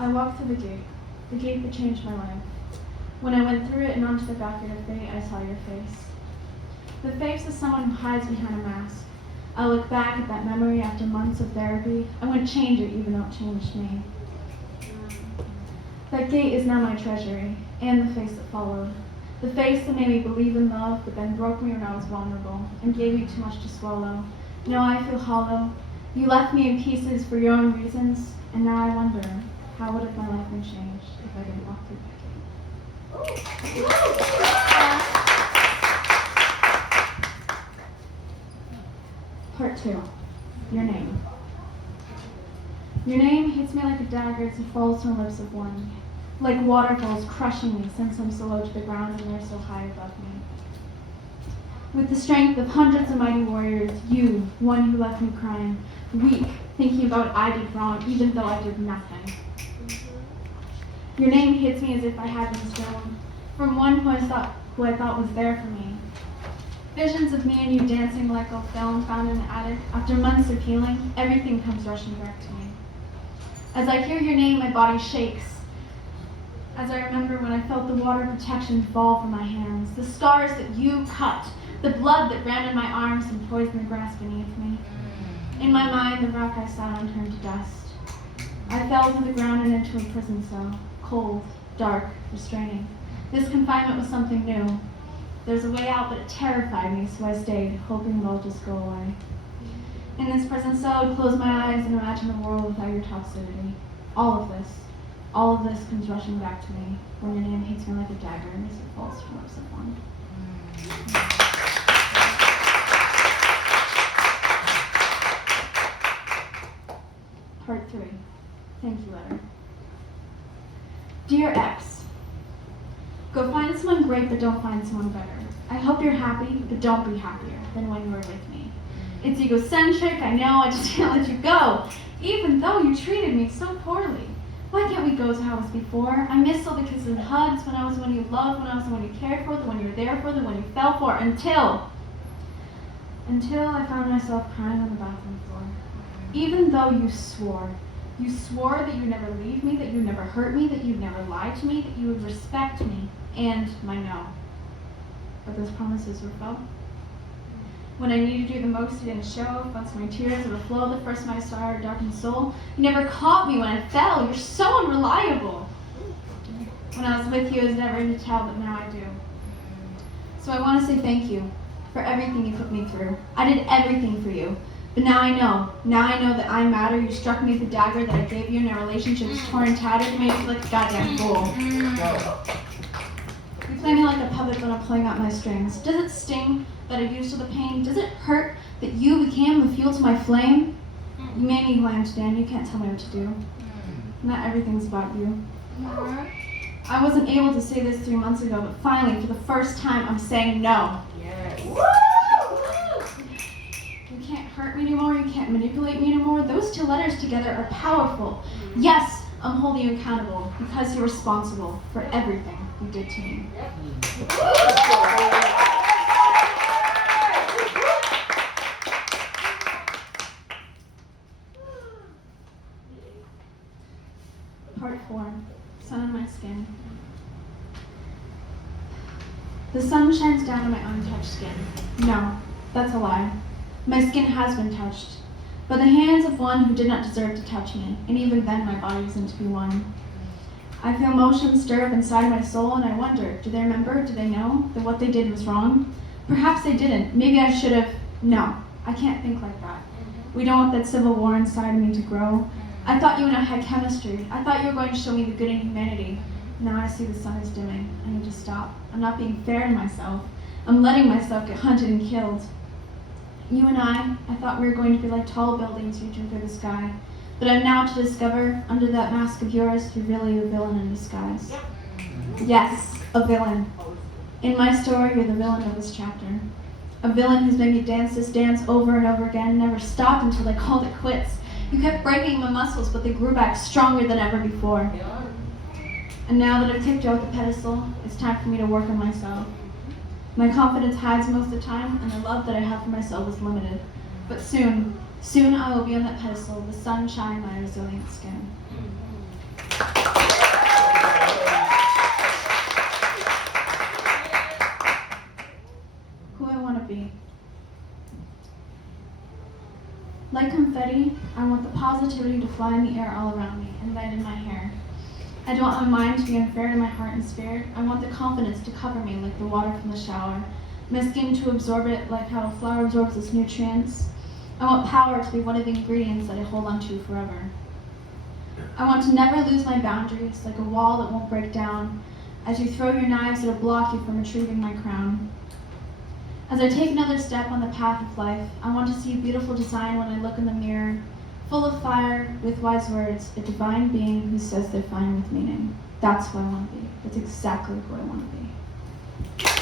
I walked through the gate that changed my life. When I went through it and onto the backyard of fate, I saw your face. The face of someone who hides behind a mask. I look back at that memory after months of therapy. I wouldn't change it even though it changed me. That gate is now my treasury, and the face that followed. The face that made me believe in love, but then broke me when I was vulnerable, and gave me too much to swallow. Now I feel hollow. You left me in pieces for your own reasons, and now I wonder, how would have my life been changed if I didn't walk through that gate? Part 2. Your name. Your name hits me like a dagger as it falls from the lips of one. Like waterfalls crushing me since I'm so low to the ground and they're so high above me. With the strength of hundreds of mighty warriors, you, one who left me crying, weak, thinking about what I did wrong, even though I did nothing. Your name hits me as if I had been stolen, from one who I thought was there for me. Visions of me and you dancing like a film found in the attic. After months of healing, everything comes rushing back to me. As I hear your name, my body shakes. As I remember when I felt the water protection fall from my hands, the scars that you cut, the blood that ran in my arms and poisoned the grass beneath me. In my mind, the rock I sat on turned to dust. I fell to the ground and into a prison cell, cold, dark, restraining. This confinement was something new. There's a way out, but it terrified me, so I stayed, hoping it all just go away. In this prison cell, I would close my eyes and imagine a world without your toxicity. All of this comes rushing back to me when your name hits me like a dagger as it falls from lips of one. Part 3. Thank you letter. Dear X, go find someone great, but don't find someone better. I hope you're happy, but don't be happier than when you were with me. It's egocentric, I know, I just can't let you go, even though you treated me so poorly. Why can't we go to how it was before? I miss all the kisses and hugs when I was the one you loved, when I was the one you cared for, the one you were there for, the one you fell for, until I found myself crying on the bathroom floor. Even though you swore that you would never leave me, that you would never hurt me, that you'd never lie to me, that you would respect me, and my no. But those promises were felt. When I needed you the most, you didn't show. Once my tears overflow, the first time I saw your darkened soul. You never caught me when I fell. You're so unreliable. When I was with you, I was never in to tell, but now I do. So I want to say thank you for everything you put me through. I did everything for you. But now I know that I matter. You struck me with the dagger that I gave you, and our relationship was torn and tattered, made me feel like a goddamn fool. You play me like a puppet when I'm pulling out my strings. Does it sting that I used to the pain? Does it hurt that you became the fuel to my flame? You made me who I am today, and you can't tell me what to do. Not everything's about you. I wasn't able to say this 3 months ago, but finally, for the first time, I'm saying no. Yes. You can't hurt me anymore, you can't manipulate me anymore. Those 2 letters together are powerful. Yes, I'm holding you accountable because you're responsible for everything you did to me. Part 4. Sun on my skin. The sun shines down on my untouched skin. No, that's a lie. My skin has been touched, by the hands of one who did not deserve to touch me, and even then my body isn't to be won. I feel emotions stir up inside my soul, and I wonder, do they remember, do they know that what they did was wrong? Perhaps they didn't. Maybe I should have. No, I can't think like that. We don't want that civil war inside of me to grow. I thought you and I had chemistry. I thought you were going to show me the good in humanity. Now I see the sun is dimming. I need to stop. I'm not being fair to myself. I'm letting myself get hunted and killed. You and I thought we were going to be like tall buildings reaching through the sky. But I'm now to discover, under that mask of yours, you're really a villain in disguise. Yes, a villain. In my story, you're the villain of this chapter. A villain who's made me dance this dance over and over again and never stopped until I called it quits. You kept breaking my muscles, but they grew back stronger than ever before. And now that I've tipped you off the pedestal, it's time for me to work on myself. My confidence hides most of the time, and the love that I have for myself is limited. But soon I will be on that pedestal, the sunshine, my resilient skin. Like confetti, I want the positivity to fly in the air all around me and land in my hair. I don't want my mind to be unfair to my heart and spirit. I want the confidence to cover me like the water from the shower, my skin to absorb it like how a flower absorbs its nutrients. I want power to be one of the ingredients that I hold onto forever. I want to never lose my boundaries, like a wall that won't break down, as you throw your knives that block you from retrieving my crown. As I take another step on the path of life, I want to see a beautiful design when I look in the mirror, full of fire, with wise words, a divine being who says they're fine with meaning. That's who I want to be. That's exactly who I want to be.